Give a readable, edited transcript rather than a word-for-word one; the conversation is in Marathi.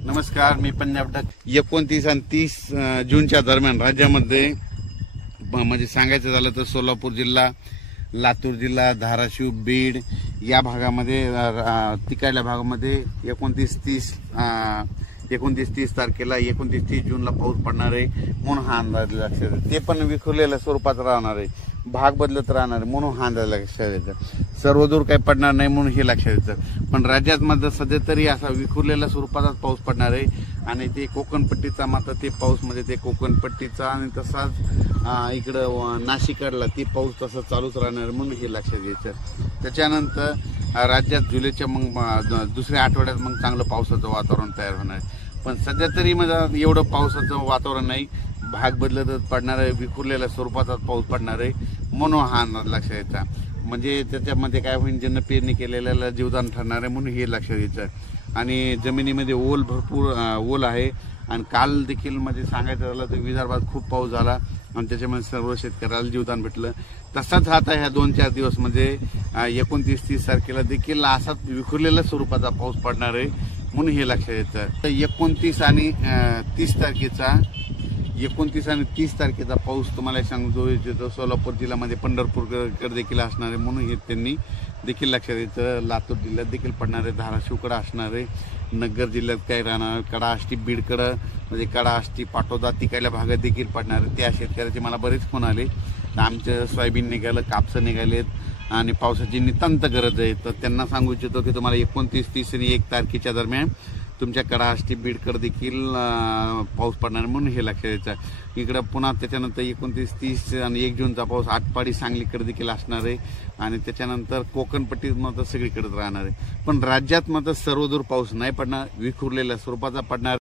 नमस्कार, मी पंजाब डक. 29 आणि 30 जूनच्या दरम्यान राज्यामध्ये म्हणजे सांगायचं झालं तर सोलापूर जिल्हा, लातूर जिल्हा, धाराशिव, बीड या भागामध्ये तिकडल्या भागामध्ये 29-30 तारखेला 29-30 जूनला पाऊस पडणार आहे म्हणून हा अंदाज लक्षात येतो. ते पण विखुरलेल्या स्वरूपात राहणार आहे, भाग बदलत राहणार आहे म्हणून हा अंदाज लक्षात येतं. सर्वदूर काही पडणार नाही म्हणून हे लक्षात येतं. पण राज्यात मात्र सध्या तरी असा विखुरलेल्या स्वरूपातच पाऊस पडणार आहे आणि ते कोकणपट्टीचा मात्र ते पाऊस म्हणजे ते कोकणपट्टीचा आणि तसाच इकडं नाशिकडला ते पाऊस तसा चालूच राहणार आहे म्हणून हे लक्षात घ्यायचं. त्याच्यानंतर राज्यात जुलैच्या मग दुसऱ्या आठवड्यात मग चांगलं पावसाचं वातावरण तयार होणार आहे. पण सध्या तरी म्हणजे एवढं पावसाचं वातावरण नाही, भाग बदलतच पडणार आहे, विखुरलेल्या स्वरूपाचाच पाऊस पडणार आहे म्हणून हा अंदाज लक्षात यायचा. म्हणजे त्याच्यामध्ये काय होईल, ज्यांना पेरणी केलेल्याला जीवदान ठरणार आहे म्हणून हे लक्षात यायचं. आणि जमिनीमध्ये ओल भरपूर ओल आहे आणि काल देखील म्हणजे सांगायचं झालं तर विदर्भात खूप पाऊस झाला आणि त्याच्यामध्ये सर्व शेतकऱ्याला जीवदान भेटलं. तसाच आता ह्या 2-4 दिवस म्हणजे 29-30 तारखेला देखील असाच विखुरलेल्या स्वरूपाचा पाऊस पडणार आहे म्हणून हे लक्षात येतं. 29 आणि 30 तारखेचा पाऊस तुम्हाला सांगतो इच्छितो. सोलापूर जिल्ह्यामध्ये पंढरपूरकडे देखील असणार आहे म्हणून हे त्यांनी देखील लक्षात यायचं. लातूर जिल्ह्यात देखील पडणार आहे, धाराशिवकडे असणार आहे, नगर जिल्ह्यात काय राहणार, कडा आष्टी बीडकडं म्हणजे कडा आष्टी पाटोदा तिकडल्या भागात देखील पडणार आहे. त्या शेतकऱ्याचे मला बरेच फोन आले, आमचं सोयाबीन निघालं, कापसं निघालेत आणि पावसाची नितांत गरज आहे. तर त्यांना सांगू इच्छितो की तुम्हाला 29, 30 आणि 1 तारखेच्या दरम्यान तुमच्या कडा आष्टी बीडकडे देखील पाऊस पडणार म्हणून हे लक्षात यायचं. इकडं पुन्हा त्याच्यानंतर 29, 30 आणि 1 जूनचा पाऊस आटपाडी सांगलीकडे देखील असणार आहे आणि त्याच्यानंतर कोकणपट्टीत मात्र सगळीकडेच राहणार आहे. पण राज्यात मात्र सर्वदूर पाऊस नाही पडणार, विखुरलेल्या स्वरूपाचा पडणार.